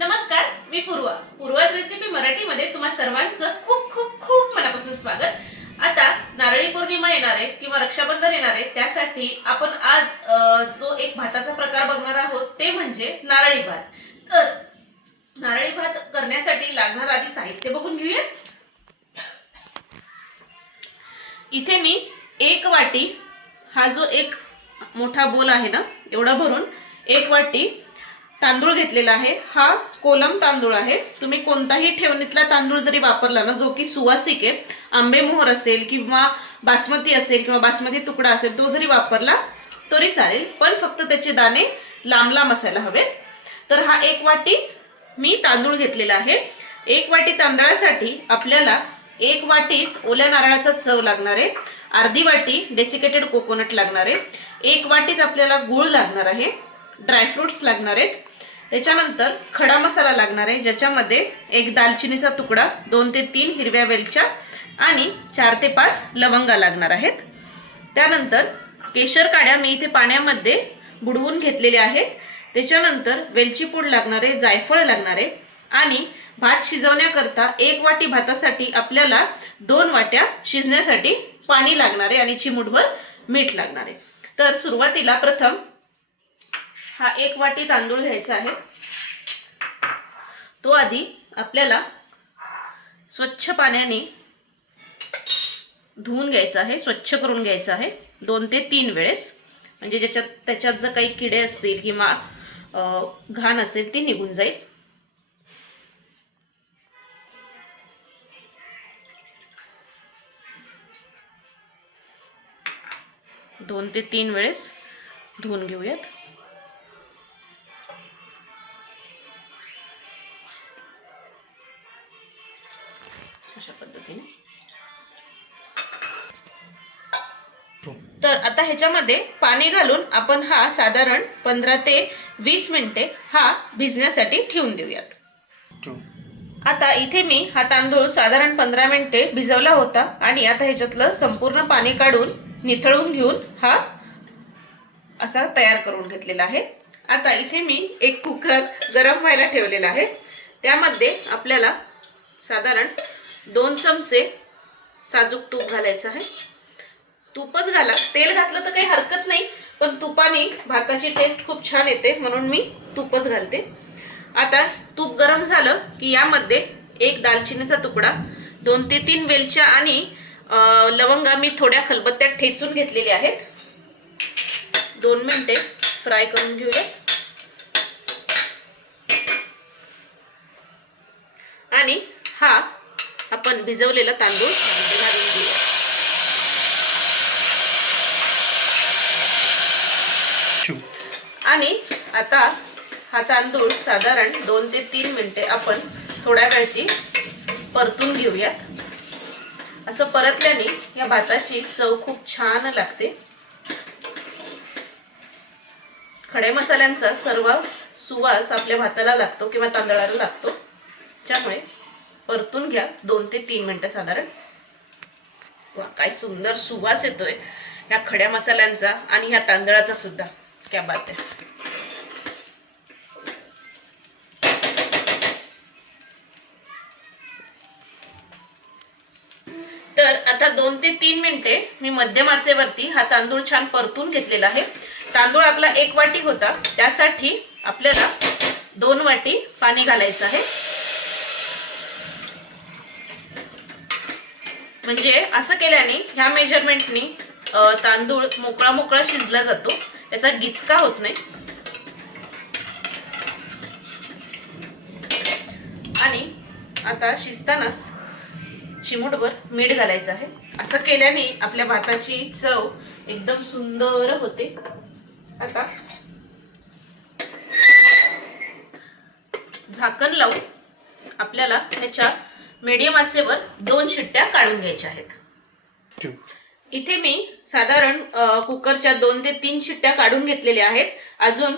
नमस्कार मी पूर्वा. पूर्वाज रेसिपी मराठीमध्ये तुम्हा सर्वांचं खूप खूप खूप मनापासून स्वागत. आता नारळी पौर्णिमा येणार आहे किंवा रक्षाबंधन येणार आहे त्यासाठी आपण आज जो एक भाताचा प्रकार बघणार आहोत ते म्हणजे नारळी भात. तर नारळी भात करण्यासाठी लागणार आधी साहित्य बघून घेऊया. इथे मी एक वाटी हा जो एक मोठा बोल आहे ना एवढा भरून एक वाटी तांदूळ घेतलेला आहे. हा कोलम तांदूळ आहे. तुम्ही कोणताही ठेवणीतला तांदूळ जरी वापरला ना जो की सुवासिक आहे आंबेमोहर असेल किंवा बासमती असेल किंवा बासमती तुकडा असेल तो जरी वापरला तरी चालेल. पण फक्त त्याचे दाणे लांब लांब असायला हवेत. तर हा एक वाटी मी तांदूळ घेतलेला आहे. एक वाटी तांदळासाठी आपल्याला एक वाटीच ओल्या नारळाचा चव लागणार आहे. अर्धी वाटी डेसिकेटेड कोकोनट लागणार आहे. एक वाटीच आपल्याला गूळ लागणार आहे. ड्रायफ्रुट्स लागणार आहेत. त्याच्यानंतर खडा मसाला लागणार आहे ज्याच्यामध्ये एक दालचिनीचा तुकडा दोन ते तीन हिरव्या वेलच्या आणि चार ते पाच लवंगा लागणार आहेत. त्यानंतर केशर काड्या मी इथे पाण्यामध्ये बुडवून घेतलेल्या आहेत. त्याच्यानंतर वेलची पूड लागणार आहे जायफळ लागणार आहे आणि भात शिजवण्याकरता एक वाटी भातासाठी आपल्याला दोन वाट्या शिजण्यासाठी पाणी लागणार आहे आणि चिमूटभर मीठ लागणार आहे. तर सुरुवातीला प्रथम हा एक वाटी तांदूळ घ्यायचा आहे. तो आधी आपल्याला स्वच्छ पाण्याने धुवून घ्यायचा आहे स्वच्छ करून घ्यायचा आहे. दोन ते तीन वेळेस. म्हणजे ज्याच्यात त्याच्यात जर काही किडे असतील किंवा घाण असेल ती निघून जाईल. दोन ते तीन वेळेस धुवून घेऊयात. ह्याच्यामध्ये पाणी घालून आपण हा साधारण पंधरा ते वीस मिनिटे हा भिजण्यासाठी ठेवून देऊयात. आता इथे मी हा तांदूळ साधारण पंधरा मिनिटे भिजवला होता आणि आता ह्याच्यातलं संपूर्ण पाणी काढून निथळून घेऊन हा असा तयार करून घेतलेला आहे. आता इथे मी एक कुकर गरम व्हायला ठेवलेला आहे. त्यामध्ये आपल्याला साधारण दोन चमचे साजूक तूप घालायचं आहे. तूपच घाला. तेल घातलं तर काही हरकत नाही पण तुपाने भाताची टेस्ट खूप छान येते म्हणून मी तूपच घालते. आता तूप गरम झालं की यामध्ये एक दालचिनीचा तुकडा दोन ते तीन वेलच्या आणि लवंगा मी थोड्या खलबत्त्यात ठेचून घेतलेल्या आहेत. दोन मिनिटे फ्राय करून घेऊया. आणि हा आपण भिजवलेला तांदूळ यामध्ये घालून घेऊया आणि आता हा तांदूळ साधारण दोन ते तीन मिनिटे आपण थोड्या वेळची परतून घेऊयात. असं परतल्याने या भाताची चव खूप छान लागते. खडे मसाल्यांचा सर्व सुवास आपल्या भाताला लागतो किंवा तांदळाला लागतो. त्यामुळे परतून घ्या दोन ते तीन मिनटं साधारण. वा काय सुंदर सुवास येतोय. ह्या खड्या मसाल्यांचा आणि ह्या तांदळाचा सुद्धा. क्या बात आहे. तर आता दोन ते तीन मिनिटे मी मध्यम आचेवरती हा तांदूळ छान परतून घेतलेला आहे. तांदूळ आपला एक वाटी होता. त्यासाठी आपल्याला दोन वाटी पाणी घालायचं आहे. म्हणजे असं केल्याने ह्या मेजरमेंटनी तांदूळ मोकळा मोकळा शिजला जातो. त्याचा गिचका होत नाही. आणि आता शिजतानाच चिमूटभर मीठ घालायचं आहे. असं केल्याने आपल्या भाताची चव एकदम सुंदर होते. आता झाकण लावून आपल्याला ह्याच्या मीडियम आचेवर दोन शिट्ट्या काढून घ्यायच्या आहेत. इथे मी साधारण कुकरच्या दोन ते तीन शिट्ट्या काढून घेतलेल्या आहेत. अजून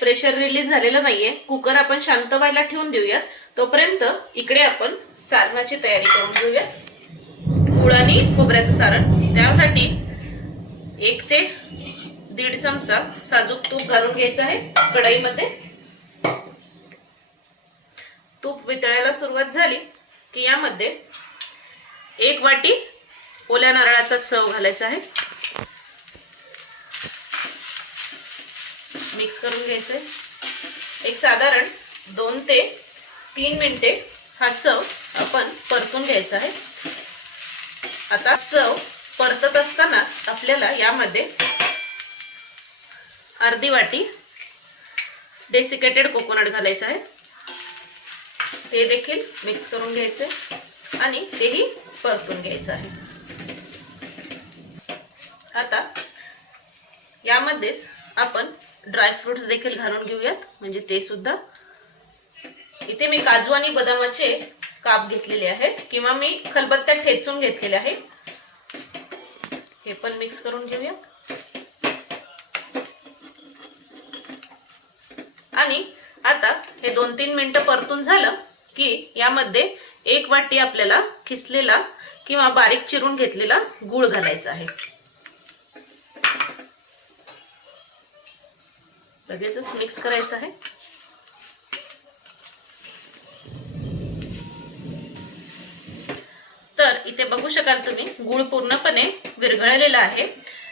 प्रेशर रिलीज झालेलं नाहीये. कुकर आपण शांत व्हायला ठेवून देऊया तोपर्यंत इकडे आपण सारणाची तयारी करून घेऊया गुळ आणि खोबऱ्याचं सारण. त्यासाठी एक ते दीड चमचा साजूक तूप घालून घ्यायचं आहे कढईमध्ये. तूप वितळायला सुरुवात झाली की यामध्ये एक वाटी ओल्या नारळाचा चव घालायचा आहे. मिक्स करून घ्यायचं आहे एक साधारण दोन ते तीन मिनिटे हा चव आपण परतून घ्यायचं आहे. आता चव परतत असताना आपल्याला यामध्ये अर्धी वाटी डेसिकेटेड कोकोनट घालायचं आहे. हे देखील मिक्स करून घ्यायचे आणि तेही परतून घ्यायचं आहे. आता यामध्येच आपण ड्रायफ्रुट्स देखील घालून घेऊयात. म्हणजे ते सुद्धा. इथे मी काजू आणि बदामाचे काप घेतलेले आहेत किंवा मी खलबत्त्या ठेचून घेतलेले आहे. हे पण मिक्स करून घेऊया. आणि आता हे दोन तीन मिनिट परतून झालं की यामध्ये एक वाटी आपल्याला खिसलेला किंवा बारीक चिरून घेतलेला गूळ घालायचा आहे. लगेचच मिक्स करायचं आहे तर इथे बघू शकाल तुम्ही गूळ पूर्णपणे विरघळलेला आहे.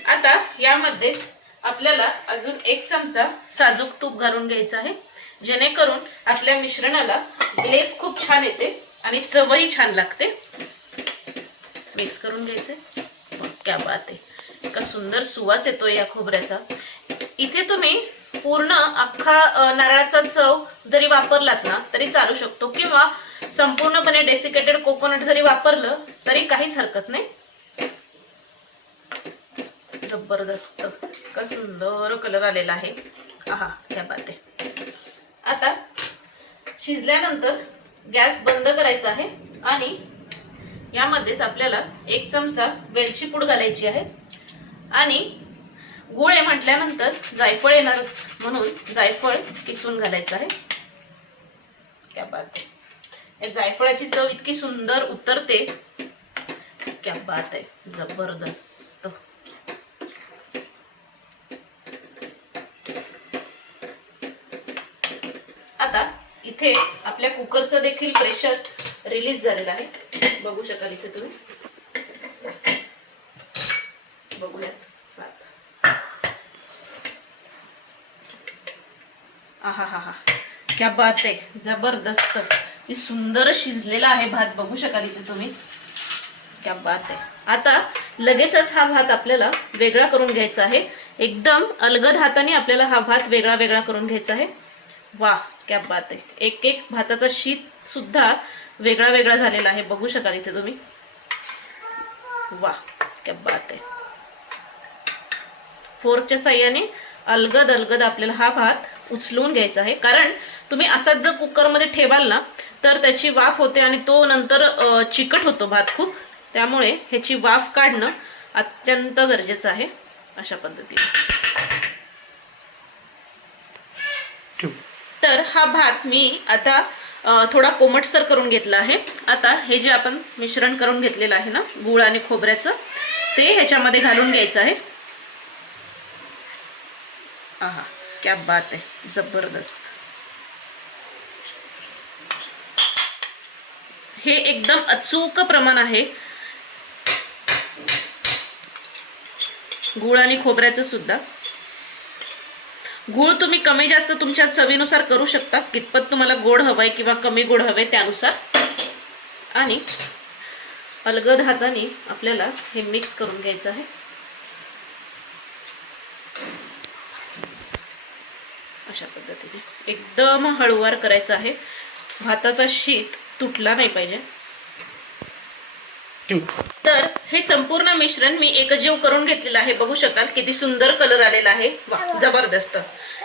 आता यामध्ये आपल्याला अजून एक चमचा साजूक तूप घालून घ्यायचं आहे. जेणेकरून आपल्या मिश्रणाला ग्लेस खूप छान येते आणि चवही छान लागते. मिक्स करून घ्यायचे. क्या बात आहे. इतका सुंदर सुवास येतो या खोबऱ्याचा. इथे तुम्ही पूर्ण अख्खा नारळाचा चव जरी वापरलात ना तरी चालू शकतो. किंवा संपूर्णपणे डेसिकेटेड कोकोनट जरी वापरलं तरी काहीच हरकत नाही. जबरदस्त. का सुंदर कलर आलेला आहे. आहा क्या बाते आता शिजल्यानंतर गॅस बंद करायचा आहे आणि यामध्येच आपल्याला एक चमचा वेलची पूड घालायची आहे. आणि गुळ आहे म्हटल्यानंतर जायफळ येणारच म्हणून जायफळ किसून घालायचं आहे. त्या बात या जायफळाची चव इतकी सुंदर उतरते. क्या बात आहे. जबरदस्त. आता इथे आपल्या कुकरचं देखील प्रेशर रिलीज झालेलं आहे. बघू शकाल इथे तुम्ही. बघूयात हा आहा हा हा क्या बात आहे. जबरदस्त. की सुंदर शिजलेला आहे भात. बघू शकाल इथे तुम्ही. क्या बात आहे. आता लगेचच हा भात आपल्याला वेगळा करून घ्यायचा आहे. एकदम अलगद हाताने आपल्याला हा भात वेगळा वेगळा करून घ्यायचा आहे. वा क्या बात आहे. एक एक भाताचा शीत सुद्धा वेगळा वेगळा झालेला आहे. बघू शकाल इथे तुम्ही. वा क्या बात आहे. फोर्कच्या साह्याने अलगद अलगद आपल्याला हा भात उचलून घ्यायचा आहे. कारण तुम्ही असाच जर कुकरमध्ये ठेवाल ना तर त्याची वाफ होते आणि तो नंतर चिकट होतो भात खूप. त्यामुळे ह्याची वाफ काढणं अत्यंत गरजेचं आहे अशा पद्धतीने. तर हा भात मी आता थोडा कोमटसर करून घेतला आहे. आता हे जे आपण मिश्रण करून घेतलेलं आहे ना गुळ आणि खोबऱ्याचं ते ह्याच्यामध्ये घालून घ्यायचं आहे. आहा क्या बात आहे. जबरदस्त. हे एकदम अचूक प्रमाण आहे. गुळ आणि खोबऱ्याचं सुद्धा. गुळ तुम्ही कमी जास्त तुमच्या चवीनुसार करू शकता. कितपत तुम्हाला गोड हवंय किंवा कमी गोड हवे त्यानुसार. आणि अलगद हाताने आपल्याला हे मिक्स करून घ्यायचं आहे. अशा पद्धतीने. एकदम हळूवार करायचं आहे. भाताचा शीत तुटला नाही पाहिजे. तर हे संपूर्ण मिश्रण मी एकजीव करून घेतलेलं आहे. बघू शकाल किती सुंदर कलर आलेला आहे. वा जबरदस्त.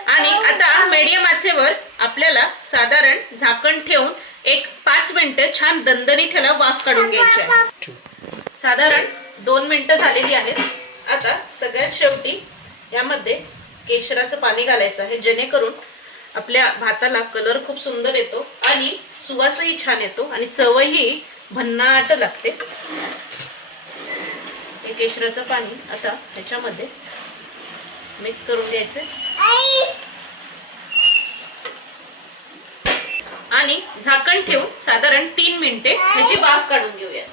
आणि आता मीडियम आचेवर आपल्याला साधारण झाकण ठेवून एक पाच मिनिटं छान दणदणीत ह्याला वाफ काढून घ्यायची आहे. साधारण दोन मिनिटं झालेली आहेत. आता सगळ्यात शेवटी यामध्ये केशराचं पाणी घालायचं आहे. जेणेकरून आपल्या भाताला कलर खूप सुंदर येतो आणि सुवासही छान येतो आणि चवही भन्नाट लागते. हे केशराचं पाणी आता ह्याच्यामध्ये मिक्स करून घ्यायचे. आणि झाकण ठेवून साधारण तीन मिनिटे ह्याची वाफ काढून घेऊया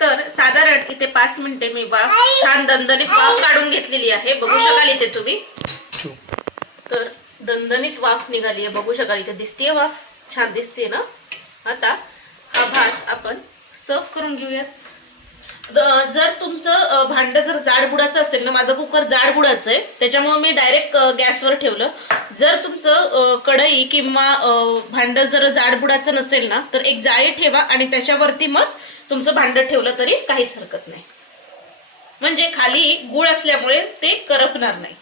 तर साधारण इथे पाच मिनिटे मी वाफ छान दणदणीत वाफ काढून घेतलेली आहे. बघू शकाल इथे तुम्ही. दणदणीत वाफ निघाली आहे बघू शकाल इथे दिसतीये वाफ छान दिसतीये ना? आता हा भात आपण सर्व करून घेऊयात. जर तुमचं भांड भांडं जर जाडबुडाचं असेल ना माझं कुकर जाडबुडाचं आहे त्याच्यामुळे मी डायरेक्ट गॅसवर ठेवलं. जर तुमचं कढई किंवा भांड जर जाडबुडाचं नसेल ना तर एक जाळी ठेवा आणि त्याच्यावरती मग तुमचं भांडं ठेवलं तरी काहीच हरकत नाही. म्हणजे खाली गुळ असल्यामुळे ते करपणार नाही.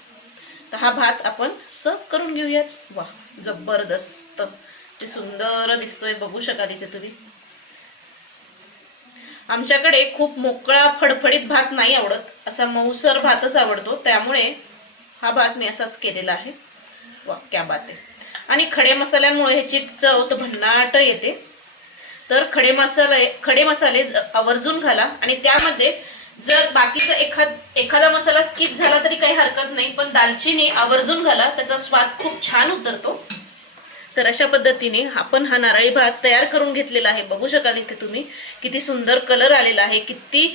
तर हा भात आपण सर्व करून घेऊयात. वा जबरदस्त. ते सुंदर दिसतोय बघू शकाल इथे तुम्ही. आमच्याकडे खूप मोकळा फडफडीत भात नाही आवडत. असा मऊसर भातच आवडतो. त्यामुळे हा भात मी असाच केलेला आहे. वा क्या बात आहे. आणि खडे मसाल्यांमुळे ह्याची चव तर भन्नाट येते. तर खडे मसाले खडे मसाले आवर्जून घाला आणि त्यामध्ये जर बाकीचा एखाद एखादा मसाला स्किप झाला तरी काही हरकत नाही पण दालचिनी आवर्जून घाला त्याचा स्वाद खूप छान उतरतो. तर अशा पद्धतीने आपण हा नारळी भात तयार करून घेतलेला आहे. बघू शकाल इथे तुम्ही किती सुंदर कलर आलेला आहे किती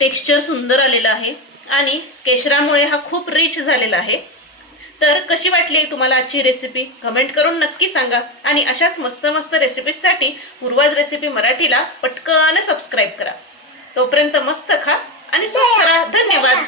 टेक्स्चर सुंदर आलेला आहे. आणि केशरामुळे हा खूप रिच झालेला आहे. तर कशी वाटली तुम्हाला आजची रेसिपी कमेंट करून नक्की सांगा. आणि अशाच मस्त मस्त रेसिपीजसाठी पूर्वाज रेसिपी मराठीला पटकन सबस्क्राईब करा. तोपर्यंत मस्त खा. आणि स्वस्त करा धन्यवाद